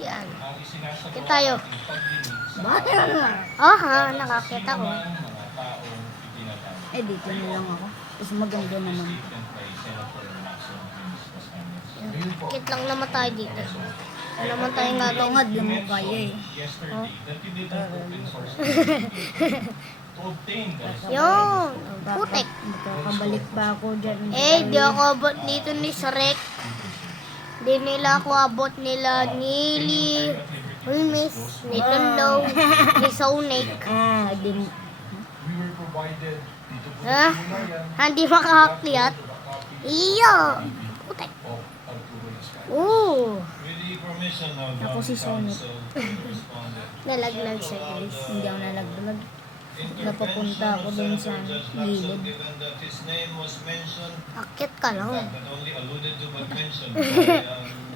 Yan. Kita tayo. Bakit na? Oh ha, nakakita ko. Eh, dito na lang ako. Tapos maganda naman. Kit lang naman tayo dito. Ano naman tayo Ito gagawin? nga, di mo kaya eh. Oh. Yun. Putek. Makakabalik pa ako dyan. Eh, di ako abot dito ni Shrek. Di nila ako abot nila Nili, Miss, ni Lolo, ni Sonic. Din. Ha? Hindi makakakyat? Iyo! Putek. Oo. Ako si Sonic. Nalaglag siya guys. Hindi ako nalagdalag. Napapunta ako dun sa gilid. Akit ka lang.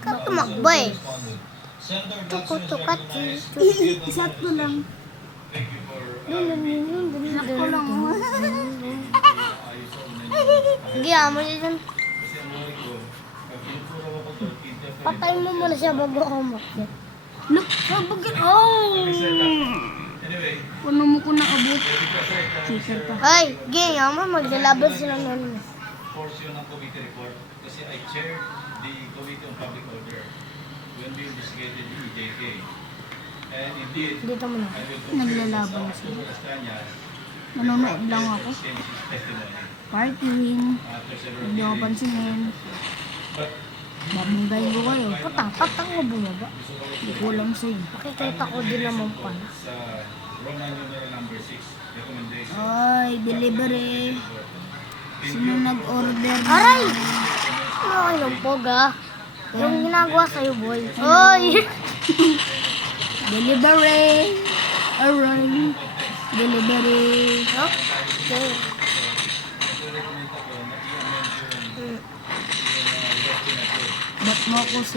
Ikaw tumakbo eh. Tukutukat. Sakto lang. Sakto lang. Hindi mo dyan. Patay mo muna siya bago ako umakyat. Look, bagay. Oh! Puno mo ko na abot. Cheater pa. Ay, ganyan mo. Maglalaban sila nun. Portion ng committee report kasi I chaired the Committee on Public Order when we investigated the EJK. And indeed, Dito mo na. I will Naglalaban confirm sila. Dr. Castañas Nanonood lang ako. change his testimony Parking. after several Hindi ako hearings. pansinin. But Babunggay ko kayo. Patang mo bumaba. Hindi ko alam sa'yo. Makikita ko din naman pala. sa Roman numeral number 6, recommendation. Ay, delivery. Sino nag-order? Aray! Ano yung poga? Yung ginagawa sa'yo, boy. Oy! Delivery. Aray. Delivery. Okay. Ba't mo ako